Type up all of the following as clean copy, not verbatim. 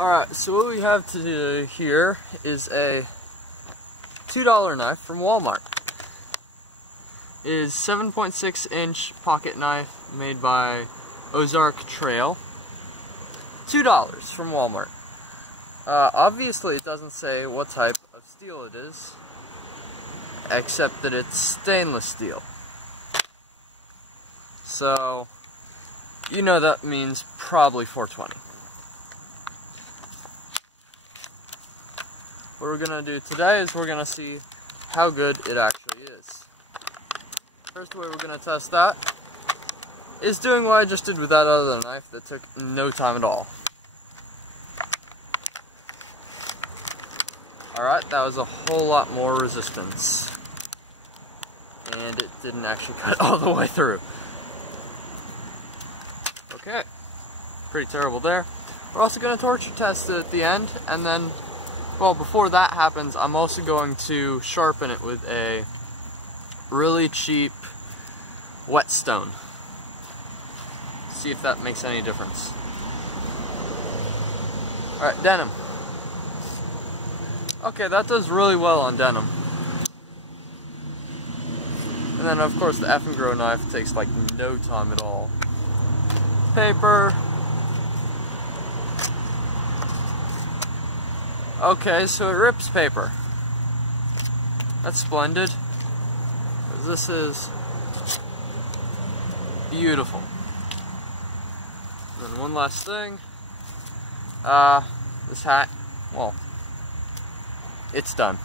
Alright, so what we have to do here is a $2 knife from Walmart. It is 7.6-inch pocket knife made by Ozark Trail. $2 from Walmart. Obviously it doesn't say what type of steel it is, except that it's stainless steel. So, you know that means probably 420. What we're going to do today is we're going to see how good it actually is. First way we're going to test that is doing what I just did with that other knife that took no time at all. Alright, that was a whole lot more resistance. And it didn't actually cut all the way through. Okay, pretty terrible there. We're also going to torture test it at the end, and then, well, before that happens, I'm also going to sharpen it with a really cheap whetstone. See if that makes any difference. Alright, denim. Okay, that does really well on denim. And then, of course, the Eafangrow knife takes like no time at all. Paper. Okay, so it rips paper. That's splendid. This is beautiful. And then one last thing. This hat, well, it's done.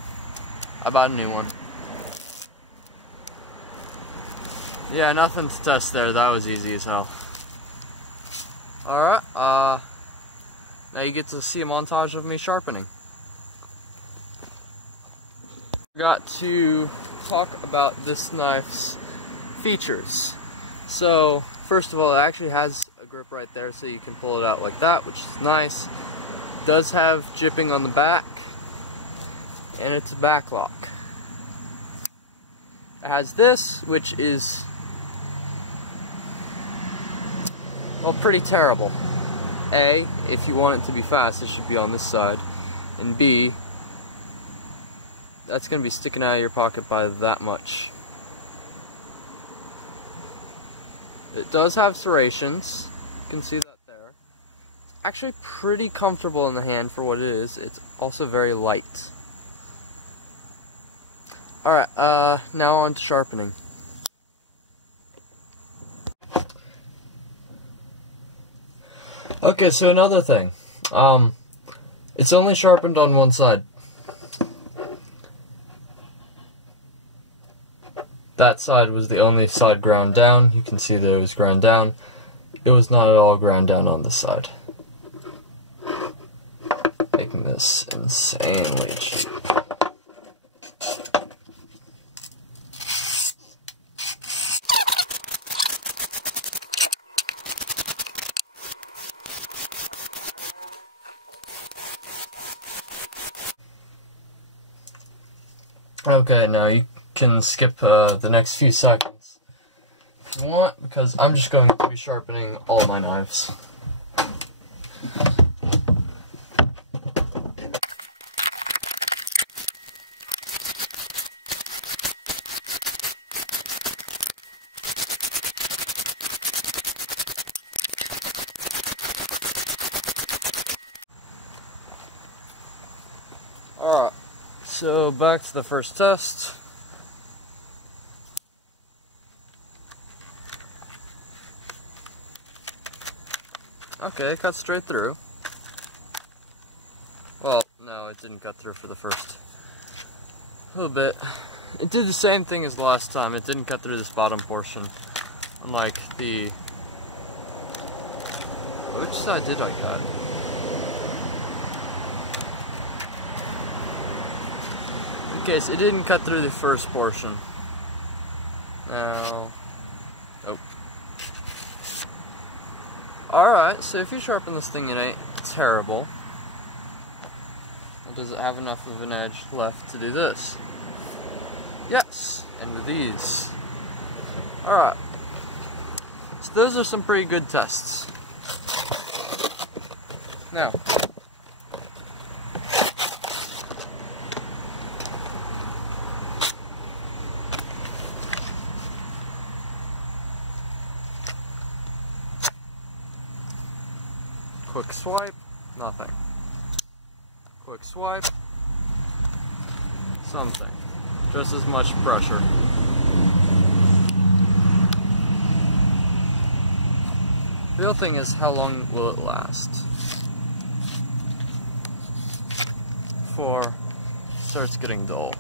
I bought a new one. Yeah, nothing to test there. That was easy as hell. Alright, now you get to see a montage of me sharpening. Forgot to talk about this knife's features. So, first of all, it actually has a grip right there so you can pull it out like that, which is nice. It does have jipping on the back, and it's a back lock. It has this, which is, well, pretty terrible. A, if you want it to be fast, it should be on this side. And B, that's going to be sticking out of your pocket by that much. It does have serrations. You can see that there. It's actually pretty comfortable in the hand for what it is. It's also very light. Alright, now on to sharpening. Okay, so another thing. It's only sharpened on one side. That side was the only side ground down. You can see that it was ground down. It was not at all ground down on this side. Making this insanely cheap. Okay, now you can skip the next few seconds if you want, because I'm just going to be sharpening all my knives. Alright. So back to the first test. Okay, it cut straight through. Well, no, it didn't cut through for the first little bit. It did the same thing as last time. It didn't cut through this bottom portion. Unlike the... Which side did I cut? Okay, so it didn't cut through the first portion. Now... Oh. Alright, so if you sharpen this thing, it ain't terrible. Does it have enough of an edge left to do this? Yes, and with these. Alright. So those are some pretty good tests. Now, Quick swipe, nothing. Quick swipe, something. Just as much pressure. The real thing is, how long will it last before it starts getting dull?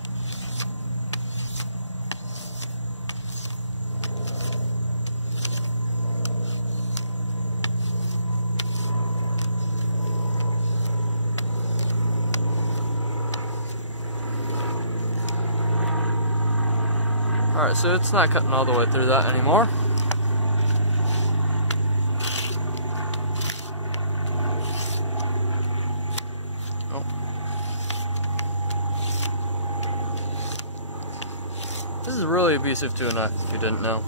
Alright, so it's not cutting all the way through that anymore. Oh. This is really abusive to a knife, if you didn't know.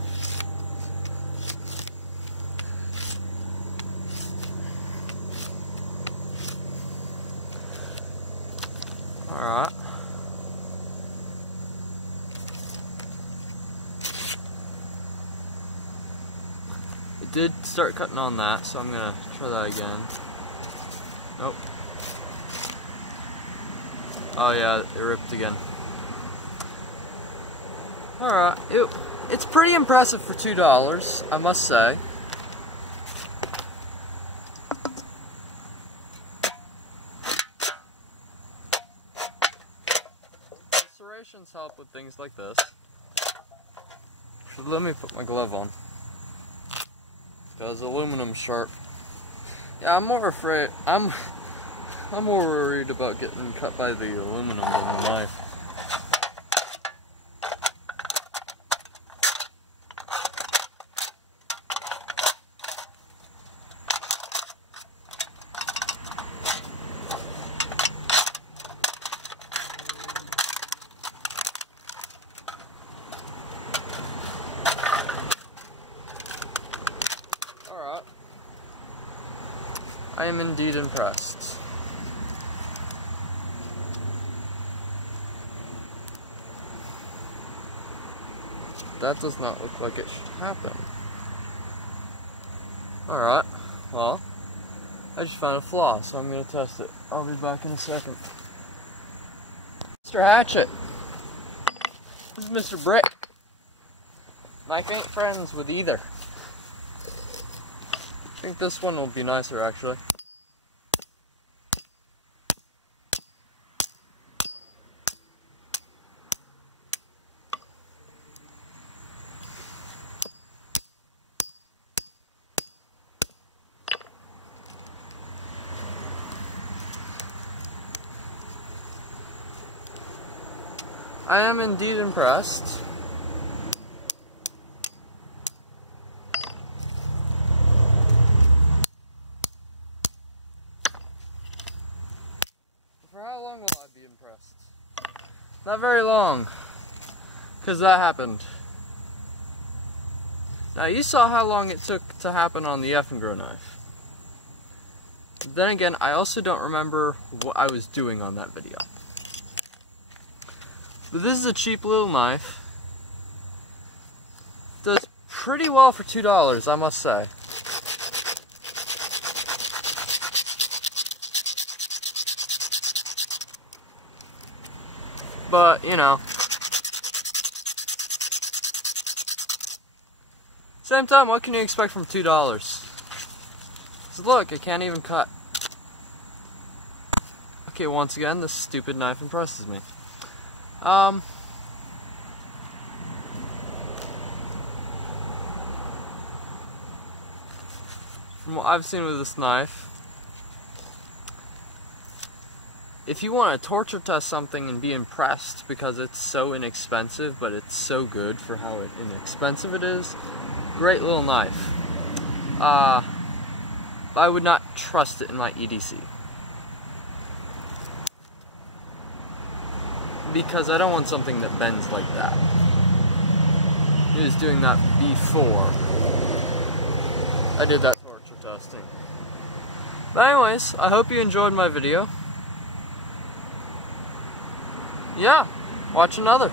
Alright. It did start cutting on that, so I'm gonna try that again. Nope. Oh yeah, it ripped again. Alright, it's pretty impressive for $2, I must say. Serrations help with things like this. So let me put my glove on. Because aluminum's sharp. Yeah, I'm more worried about getting cut by the aluminum than the knife. I am indeed impressed. That does not look like it should happen. Alright, well, I just found a flaw, so I'm going to test it. I'll be back in a second. Mr. Hatchet. This is Mr. Brick. Knife ain't friends with either. I think this one will be nicer, actually. I am indeed impressed. For how long will I be impressed? Not very long, because that happened. Now you saw how long it took to happen on the Eafangrow knife. Then again, I also don't remember what I was doing on that video. But this is a cheap little knife. Does pretty well for $2, I must say. But, you know. Same time, what can you expect from $2? So look, I can't even cut. Okay, once again, this stupid knife impresses me. From what I've seen with this knife, if you want to torture test something and be impressed because it's so inexpensive, but it's so good for how inexpensive it is, great little knife. But I would not trust it in my EDC. Because I don't want something that bends like that. He was doing that before I did that torture testing. But anyways, I hope you enjoyed my video. Yeah, watch another.